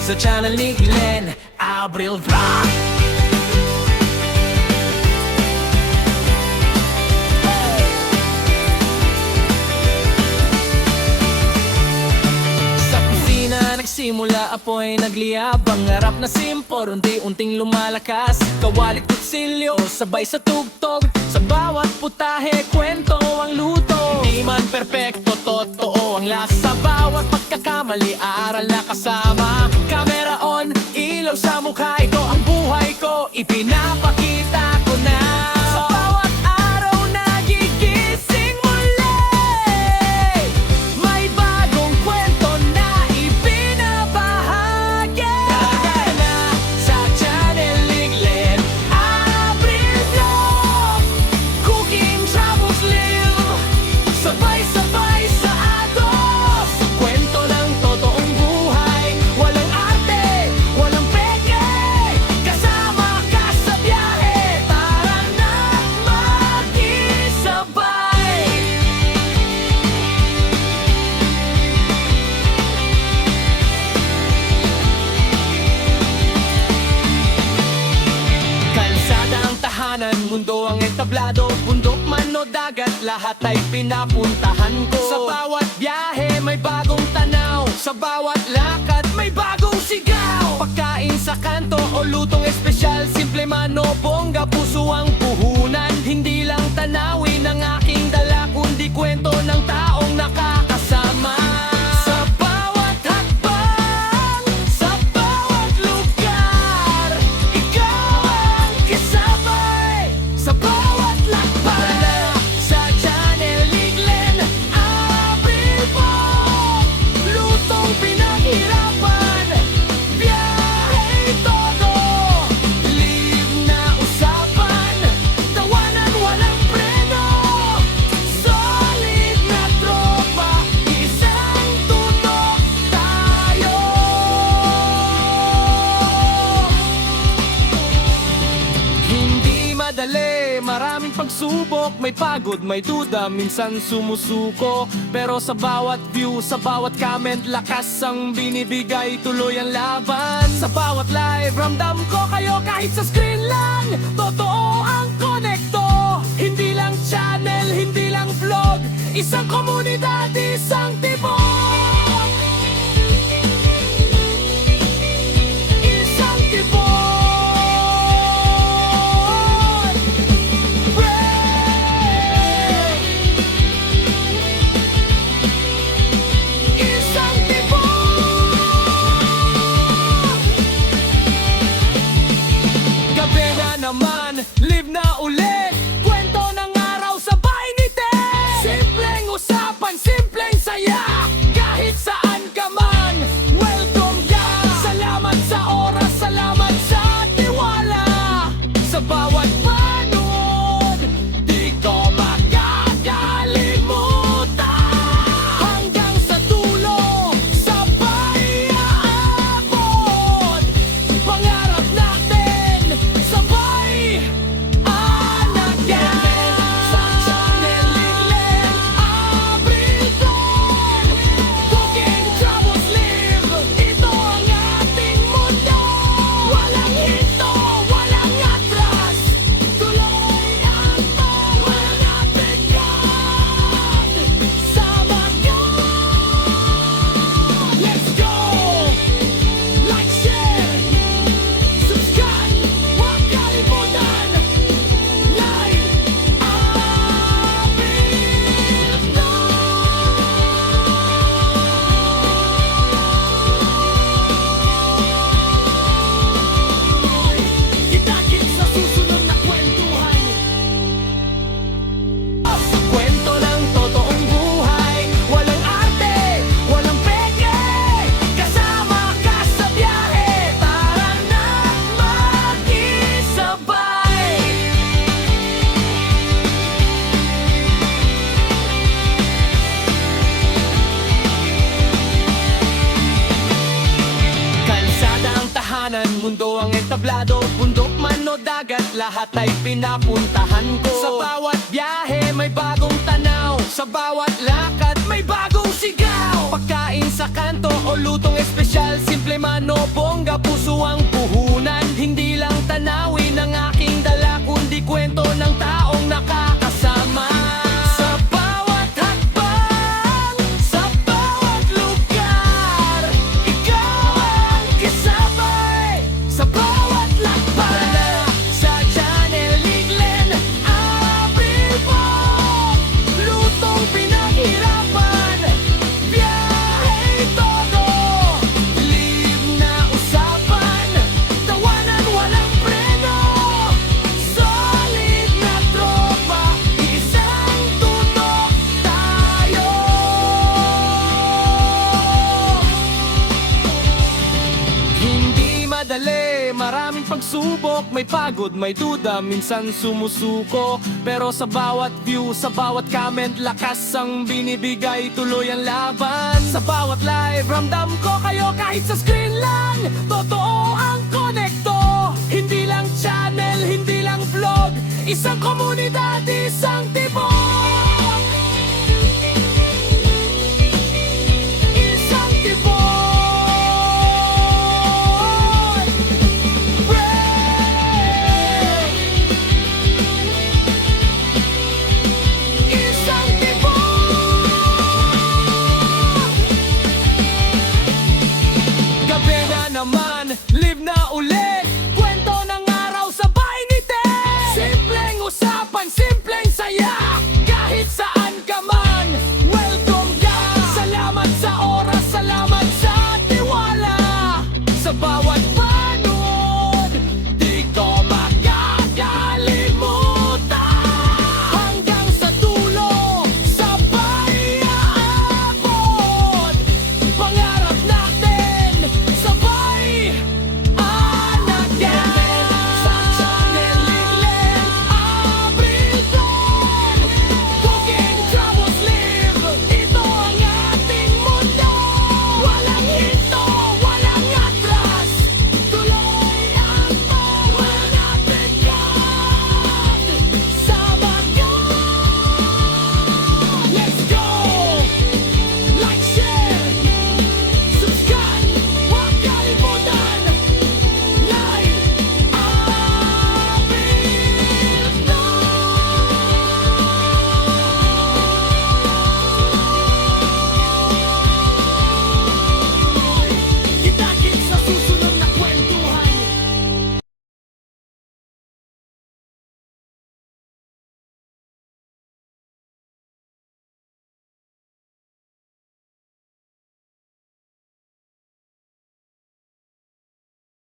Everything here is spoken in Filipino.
Sa channel ni Glenn Abril Vlog. Nagsimula apoy nagliyab, ang harap na simpor, unti-unting lumalakas. Kawalit kutsilyo, sabay sa tugtog, sa bawat putahe, kwento ang luto. Di man perpekto, totoo ang lasa. Bawat pagkakamali, aral na kasama. Camera on, ilaw sa mukha, ito ang buhay ko, ipinapakita ko na. Sa bawat araw nagigising muli, may bagong kwento na ibinabahagi. Kaya na sa channel ni Glenn Abril Vlog, cooking, travels, live, sabay-sabay sa agos. Kwento ng totoong buhay, walang arte, walang peke. Kasama ka sa biyahe, tara na makisabay. Kalsada ang tahanan, mundo ang entablado. Bundok man o dagat, lahat ay pinapuntahan ko. Sa bawat biyahe may bagong tanaw, sa bawat lakad may bagong sigaw. Pagkain sa kanto o lutong espesyal, simple man o bongga, puso ang puhunan. Hindi lang tanawin ang aking dala, kundi kwento ng taong nakakasama. Sa bawat hakbang, sa bawat lugar, ikaw ang kasabay. Sa bawat lakbay, sa channel ni Glenn Abril Vlog, lutong pinaghirapan, biyahe todo, live na usapan, tawanan walang preno, solid na tropa, isang tutok tayo. Hindi madali, maraming pagsubok, may pagod, may duda, minsan sumusuko. Pero sa bawat view, sa bawat comment, lakas ang binibigay, tuloy ang laban. Sa bawat live, ramdam ko kayo kahit sa screen lang. Totoo ang konekto, hindi lang channel, hindi lang vlog, isang komunidad, isang tibok. Isang tibok. Isang tibok. Gabi na naman, live na ulit, kwento ng araw sabay ngiti. Simpleng usapan, simpleng saya, kahit saan ka man, welcome ka. Salamat sa oras, salamat sa tiwala. Sa bawat panood, di ko makakalimutan. Hanggang sa dulo, sabay aabot. Pangarap natin, sabay anagan. Sa channel ni Glenn Abril Vlog, cooking, travels, live, ito ang ating mundo. Walang hinto, walang atras, tuloy ang pagmamabigat. Sama ka, let's go! Like, share, subscribe, huwag kalimutan. Like Abril Vlog. Kita-kits sa susunod na kwentuhan. Kwento ng totoong buhay, walang arte, walang peke. Kasama ka sa biyahe, tara na makisabay. Kalsada ang tahanan, mundo ang entablado. Bundok man o dagat, lahat ay pinapuntahan ko. Sa bawat biyahe may bagong tanaw, sa bawat lakad may bagong sigaw. Pagkain sa kanto o lutong espesyal, simple man o bongga, puso ang puhunan. Hindi lang tanawin ang aking dala, kundi kwento ng taong nakakasama. Sa bawat hakbang, sa bawat lugar, ikaw ang kasabay. Sa bawat lakbay, sa Channel Liglen, Abril po, lutong pinaghirapan, biyahe todo, live na usapan, tawanan walang preno, solid na tropa, isang tunog tayo. Hindi madali, maraming pagsubok, may pagod, may duda, minsan sumusuko. Pero sa bawat view, sa bawat comment, lakas ang binibigay, tuloy ang laban. Sa bawat live, ramdam ko kayo kahit sa screen lang. Totoo ang konekto, hindi lang channel, hindi lang vlog, isang komunidad, isang tibok.